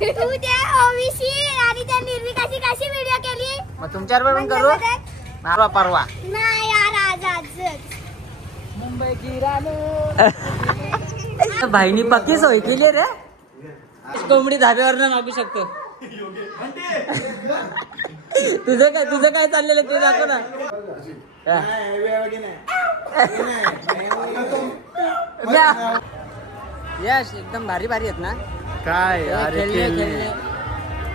तू त्या ओवीशी आणि त्या निर्विकाशी कशी व्हिडिओ केली? मग तुमच्यावर पण करू? म्हणजे परवा परवा. नाही यार आज आजच. भाईनी पक्की सोय केली रे. कोंबडी धाब्यावर मागू शकतो. तुझं काय तुझं काय चाललेलं ते दाखव ना. म्या. यश एकदम भारी भारी आहेत ना? काय अरे खेळले.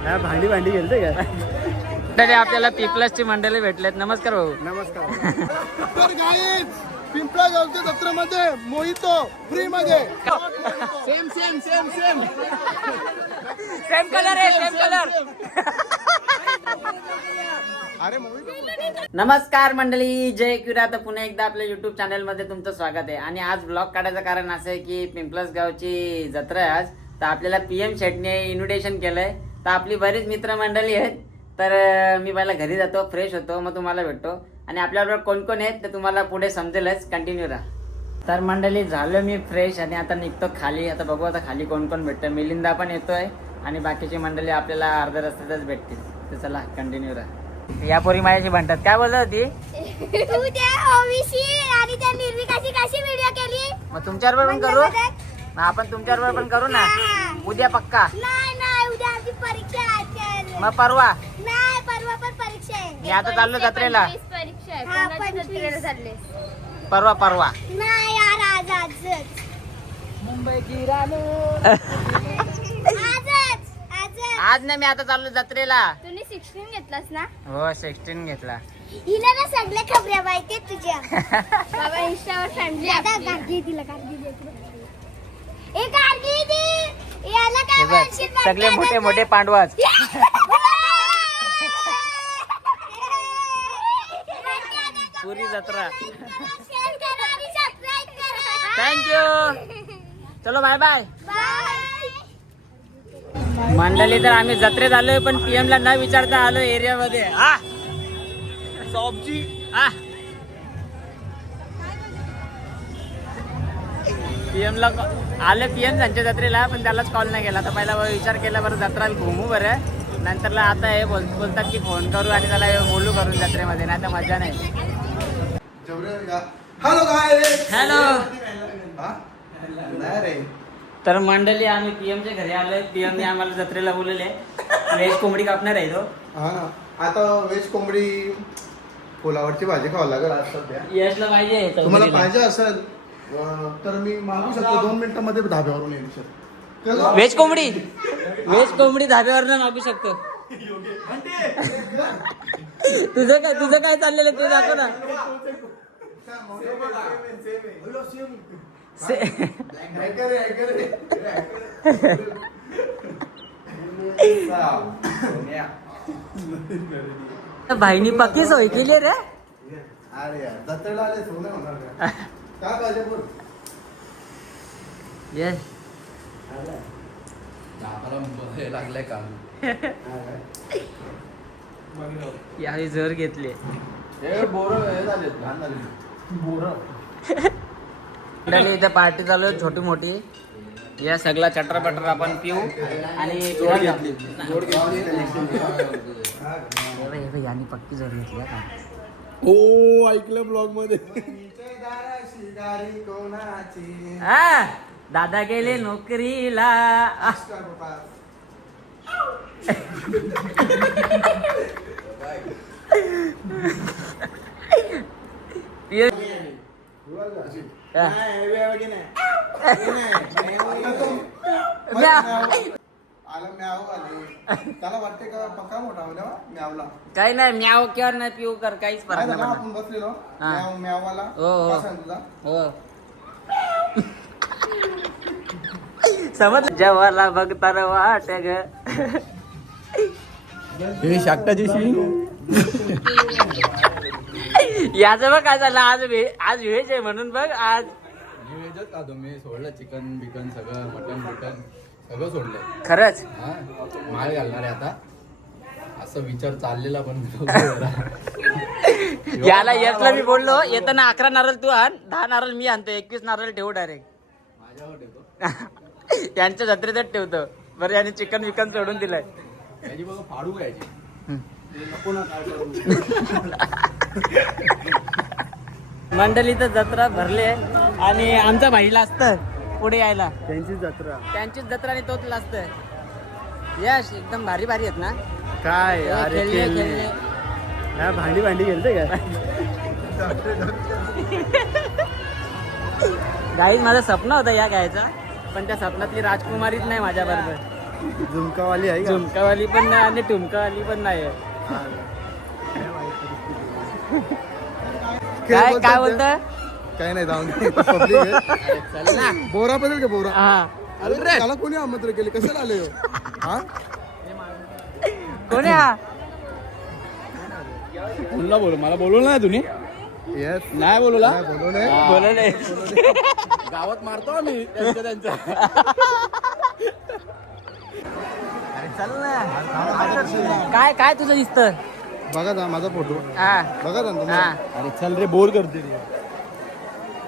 हा, भांडी भांडी खेळते का? तरी आपल्याला पी प्लस ची मंडळी भेटलेत. नमस्कार भाऊ. नमस्कार. तर गाईज पिंपळा गावच्या जत्रेमध्ये मोहितो फ्री मध्ये same same same same same colour आहे सेम कलर नमस्कार मंडळी जय किरा तर पुन्हा एकदा आपल्या युट्यूब चॅनलमध्ये तुमचं स्वागत आहे. आणि आज ब्लॉग काढायचं कारण असं आहे की पिंपलस गावची जत्रा आहे आज. तर आपल्याला पीएम शेटने इन्व्हिटेशन केलंय. तर आपली बरीच मित्रमंडळी आहेत. तर मी पहिला घरी जातो फ्रेश होतो मग तुम्हाला भेटतो. आणि आपल्याबरोबर कोण कोण आहेत ते तुम्हाला पुढे समजेलच. कंटिन्यू राहा. तर मंडळी झालो मी फ्रेश आणि आता निघतो खाली. आता बघू आता खाली कोण कोण भेटतं मिलिंदा पण येतोय. आणि बाकीची मंडळी आपल्याला अर्ध्या रस्त्यातच भेटतील. तर चला कंटिन्यू राहा. या पोरी माझ्याशी म्हणतात काय बोलत होती? तू त्या ओवीशी आणि त्या निर्विकाशी कशी व्हिडिओ केली? मग तुमच्याबरोबर पण करू? मग आपण तुमच्याबरोबर पण करू ना? उद्या पक्का? नाही नाही उद्या आमची परीक्षा आहे. मग परवा? नाही परवा पण परीक्षा आहे. मी आता चाललो जत्रेला. परवा परवा. नाही यार आज नाही मी आता चाललो जत्रेला. सिक्स्टीन घेतलास ना? हो सिक्स्टीन घेतला. हिला ना सगळ्या खबऱ्या माहितीये तुझ्या. बाबा इंस्टावर फॅमिली दादा गाडी तिला गाडी दे ए गाडी दे. याला हे काय बघ म्हणशील बघ सगळे मोठे? मोठे पांडवाच. पुरी जत्रा. थँक्यू चलो बाय बाय बाय मंडळी तर आम्ही जत्रेत आलोय पण पीएम ला न विचारता आलो एरियामध्ये. हा? सॉबजी हा? पीएम ला आले पीएम त्यांच्या जत्रेला पण त्यालाच कॉल नाही केला. तर पहिला विचार केला बरं जत्रा घुमू बरं. नंतरला आता हे बोल बोलतात की फोन करू आणि त्याला बोलू करून जत्रेमध्ये नाही. तर मजा नाही हॅलो हॅलो नाही रे. तर मंडळी आम्ही पीएमच्या घरी आलोय. पीएमने आम्हाला जत्रेला बोलवले व्हेज कोंबडी कापणार आहे तो. हा आता व्हेज कोंबडी फुलावरची भाजी खावं लागेल आज सध्या. यशला पाहिजे तुम्हाला. पाहिजे असेल अं, तर मी मागू शकतो. दोन मिनिटांमध्ये धाब्यावरून येईल सर? व्हेज कोंबडी? व्हेज कोंबडी धाब्यावर मागू शकतो. तुझं काय तुझं काय चाललेलं ते दाखव ना. भाईनी पक्की सोय केली रे. अरे? काय लागलाय का? यावेळी जर घेतले. बोर हे झाले घाण झाले मंडळी इथे पार्टी चालू आहे छोटी मोठी. या सगळा चटर बटर आपण पिऊ. आणि. हे हे यांनी पक्की जोड घेतली का? हो ऐकलं ब्लॉगमध्ये हा दादा गेले नोकरीला. त्याला वाटते का पक्का मोठा म्यावला. काही नाही म्याव किंवा नाही पिऊ कर काहीच काय फरक नाही आपण बसलेलो. म्याव म्यावाला. हो, हो. तुला? हो. समज जेवाला बघताना वाट ग हे शाकटाची याचं बघ काय झालं आज व्हे- आज व्हेज आहे म्हणून बघ आज. व्हेजच खातो मी सोडलं चिकन बिकन सगळं मटन बिटन सगळं सोडलंय खरंच? हा माळ घालणार आहे आता. असं विचार चाललेला पण याला यशला मी बोललो येताना अकरा नारळ तू आण दहा नारळ मी आणतो एकवीस नारळ ठेवू डायरेक्ट माझ्यावर ठेवतो. यांच्या जत्रेतच ठेवतो. बरं याने चिकन विकन सोडून दिलंय. बघा फाडू घ्यायची. मंडळी तर जत्रा भरली आहे. आणि आमचा भाईला असतं पुढे यायला. त्यांची जत्रा. त्यांचीच जत्रा आणि तोच लाजत यश एकदम भारी भारी आहेत ना? काय अरे खेळले हा, भांडी भांडी गेलते का गाईज माझं स्वप्न होतं या गायचा पण त्या स्वप्नातली राजकुमारीच नाही माझ्या बरोबर झुमकावाली आहे का? झुमकावाली पण नाही आणि ठुमकावाली पण नाही. खेळ काय काय? बोलत काय नाही जाऊन दे. Public आहे. बोरा बदल का बोरा? हा. अरे त्याला कोणी आमंत्रण केले? कशाला आले हो? हा? कोण आहे हा? तुला बोल मला बोलवलं नाही तुम्ही? येस नाही बोलवला? नाही बोलवलंय बोलवलंय गावात मारतो आम्ही. त्यांच्या त्यांच्या. अरे चल ना. काय काय तुझं दिसतं? बघा जा माझा फोटो. हा. बघा जा हा. तुम्ही अरे चल रे बोर करते रे.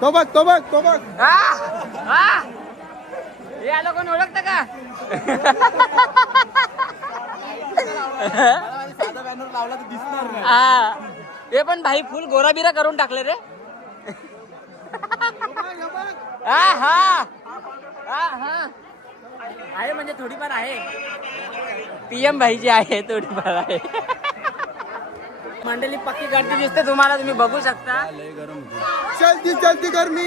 तो बघ तो बघ तो बघ. आ! आ! हे आलो कोण ओळखतं का? साधा बॅनर लावला तर दिसणार नाही हा. हे पण भाई फुल गोरा बिरा करून टाकले रे. हा हा. हा हा. आहे म्हणजे थोडीफार आहे. पीएम भाईची आहे थोडीफार आहे. मंडळी पक्की गर्दी दिसते तुम्हाला तुम्ही बघू शकता. चलती चलती गर्मी.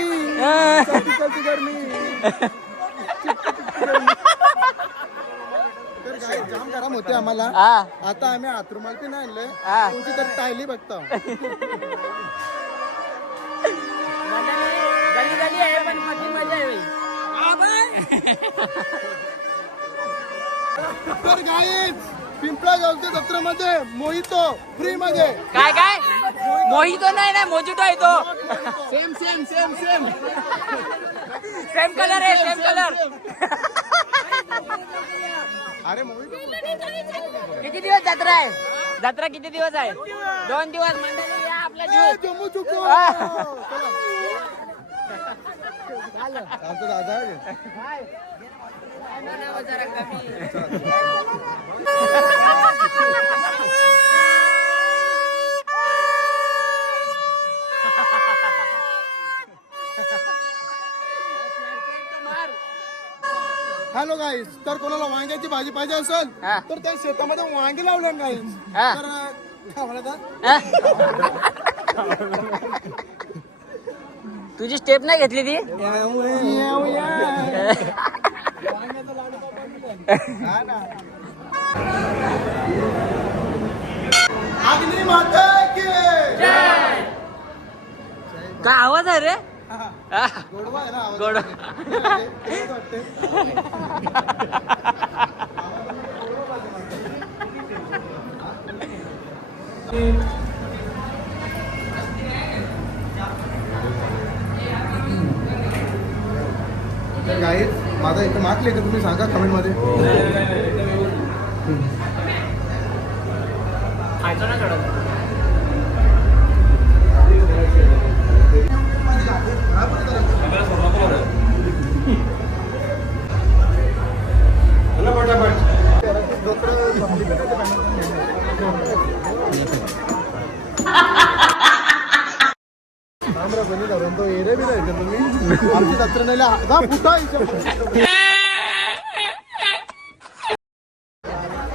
चलती चलती गर्मी. तर काय जाम गरम होते आम्हाला. हा. आता आम्ही आतरुमाल पण आणलंय हा. तुमची तर टायली बघता. मंडळी, गली गली आहे पण पक्की मजा आहे. तर गाईज पिंपळा गावच्या जत्रेमध्ये मोहितो फ्री मध्ये काय काय? मोहितो नाही नाही मोजिटो आहे तो. Same same same same same colour आहे सेम कलर अरे मोहितो किती दिवस जत्रा आहे? जत्रा किती दिवस आहे? दोन दिवस मंडळी या जीव. चला. आमचा दादा. हॅलो गाईस तर कोणाला वांग्याची भाजी पाहिजे असेल. तर त्या शेतामध्ये वांगे लावले गाईस हा. तर काय म्हणता तुझी स्टेप नाही घेतली ती याव, या. हा ना. अग्नी माता की काय आवाज आहे रे हा. गोड गोड माझा इथं मार्क का तुम्ही सांगा कमेंटमध्ये तांबरा बनी धरून तो एरे बी नाही का तुम्ही आमची जत्रा नाही जा फुटा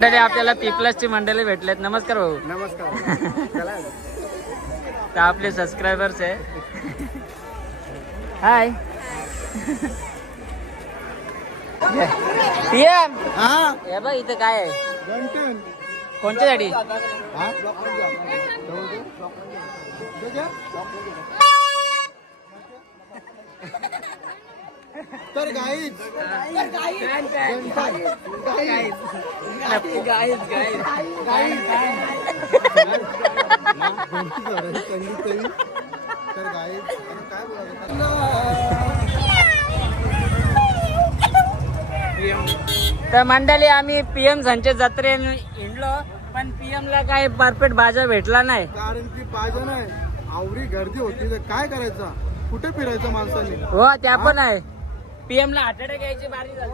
मंडळी आपल्याला पीपलसची मंडळी भेटलेत. नमस्कार भाऊ. नमस्कार तर आपले सबस्क्रायबर्स आहे. हाय पीएम हा? बघ इथं काय आहे? गंटन कोणत्यासाठी हा जवळ दे. दे घ्या. तर गाईच तर काय तर मंडळी आम्ही पीएम संचे जत्रे हिंडलो पण पीएम ला काय परफेक्ट भाज्या भेटला नाही कारण की पाहिजे नाही आवरी गर्दी होती तर काय करायचं कुठे फिरायचं माणसाने हो त्या पण आहे पीएम ला हार्ट घ्यायची बारी झाली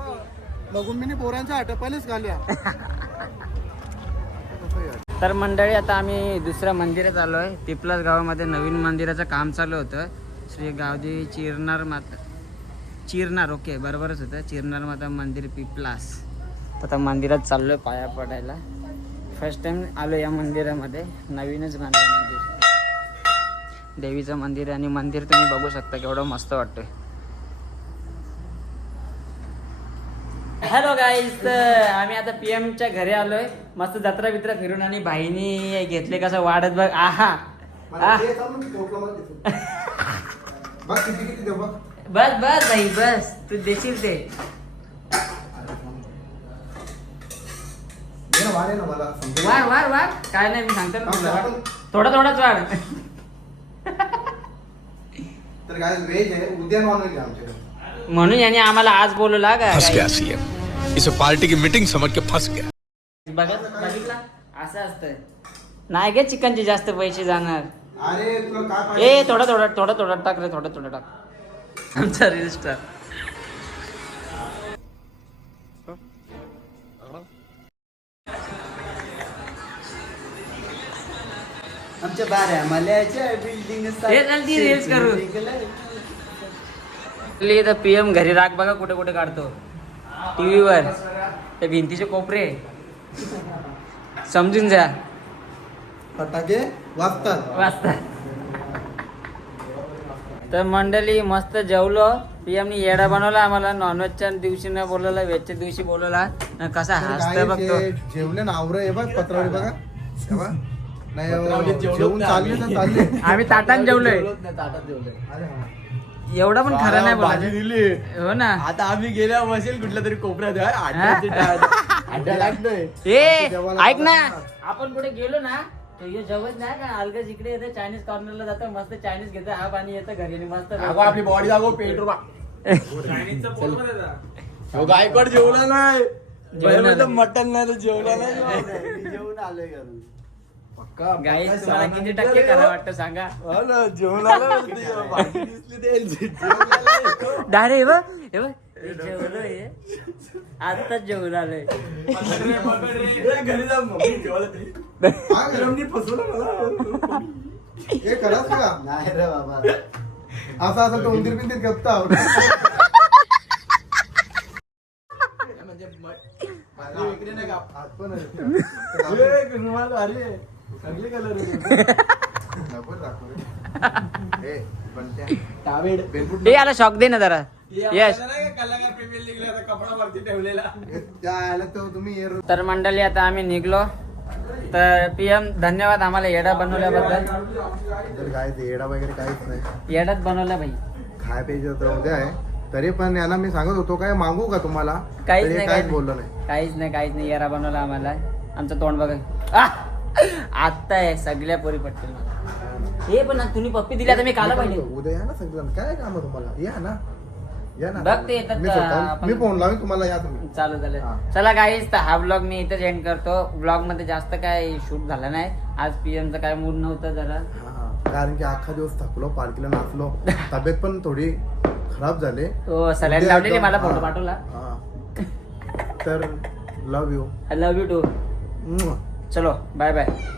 बघून मी पोरांच्या आटपालीच खाल्या तर मंडळी आता आम्ही दुसऱ्या मंदिरात आलो आहे तिपलास गावामध्ये नवीन मंदिराचं काम चालू होतं. श्री गावदेवी चिरनार माता चिरनार ओके बरोबरच होतं. चिरनार माता मंदिर पिपलास. तर आता मंदिरात चाललो आहे पाया पडायला. फर्स्ट टाइम आलो या मंदिरामध्ये. नवीनच बांधलं मंदिर. देवीचं मंदिर आहे आणि मंदिर तुम्ही बघू शकता केवढं मस्त वाटतंय. हॅलो गाईज तर आम्ही आता पीएम च्या घरी आलोय. मस्त जत्रा बित्रा फिरून आणि भाईनी घेतले कसं वाढत बघ. आहा. आह. बघ किती किती देऊ बघ. बस बस भाई बस. तू देशील ते. दे ना वाढ आहे ना मला. समजेल. वाढ वाढ वाढ. काय नाही मी सांगतो ना तुला. थोडा थोडाच वाढ. तर काय व्हेज आहे. उद्या नॉन व्हेज आमच्याकडे. म्हणून याने आम्हाला आज बोलवला का इसे पार्टी की मीटिंग समझ के फंस गया। बघत बघितला? असं असतं नाही गे चिकनचे जास्त पैसे जाणार. अरे तुला काय ए थोडा थोडा थोडा थोडा टाक रे थोडा थोडा टाक. आमचा रील स्टार आमच्या बाऱ्या मल्याच्या बिल्डिंग हे जल्दी रील्स करू. तर पीएम घरी राग बघा कुठे कुठे काढतो. टीव्हीवर. ते भिंतीचे कोपरे. समजून जा. फटाके वाजतात. वाजता तर मंडळी मस्त जेवलो. पीएमनी येडा बनवला आम्हाला. नॉनव्हेजच्या दिवशी न बोलवला व्हेजच्या दिवशी बोलवला. कसा काय बघतो. जेवले ना आवरं आहे बघ पत्रावळी बघा. हे बघ. नाही अहो, जेवून चालले तर चालले. आम्ही ताटात जेवलोय. ताटात जेवलोय. अरे हा. एवढं पण खरं नाही भाजी दिली. हो ना. आता आम्ही गेल्या बसेल कुठल्या तरी कोपऱ्यात हा? डाळ. लागतोय. ए ऐक ना. आपण कुठे गेलो ना तर ह्यो जेवत नाही का अलगच इकडे येतं चायनीज कॉर्नरला जातं मस्त चायनीज घेतं हा पाणी येतं घरी आणि मस्त अगो आपली बॉडी दाखव पेट्रोल गायकवाड जेवला नाही. जेवला जेवला नाही. मटन नाही तर जेवला नाही. जेवून आलोय घरून. पक्का पक्का तुम्हाला किती टक्के. करा वाटतं सांगा? हो ना जेवण आलं म्हणते, भाजी दिसली ते जेवणाला येतो. डायरे बघ हे बघ. हे जेवलो आताच जेवण आलोय. ए, घरी जा मम्मी जेवायला दे. काय करू? रमणी फसवलं मला. हे खरंच का नाही रे बाबा. असं असं तो उंदीर बिंदीर गप्ता म्हणजे म- भाजी विक्री नाही का? हात पण आहे. ए, रुमाल भारी कलर हे याला शॉक दे ना जरा. यश तर मंडळी आता आम्ही निघलो. तर पीएम धन्यवाद आम्हाला येडा बनवल्याबद्दल. काय ते येडा वगैरे काहीच नाही. येडाच बनवला भाई खाय प्यायचं तर उद्या आहे तरी पण यांना मी सांगत होतो काय मागू का तुम्हाला? काहीच नाही काहीच बोललो नाही. काहीच नाही काहीच नाही. येडा बनवला आम्हाला. आमचं तोंड बघा! आत्ता आहे सगळ्या पोरी पटतील मला. हे पण तुम्ही पप्पी दिली आता मी काला पाहिजे. उद्या या ना सगळं काय काम आहे तुम्हाला? या ना. या ना. बघ ते येतात मी का? स्वतः- आपण- मी फोन लावेन तुम्हाला या तुम्ही. चालू झालं हा. चला गाईज तर हा ब्लॉग मी इथेच एंड करतो. ब्लॉगमध्ये जास्त काय शूट झाला नाही. आज पीएम चा काय मूड नव्हता जरा. हा, हा. कारण की अख्खा दिवस थकलो पार्टीला नाचलो. तब्येत पण थोडी खराब झाली. तो सलाईन उद्या लावलेली एकदम- मला फोटो हा. पाठवला. हा. तर love you I love you too चलो बाय बाय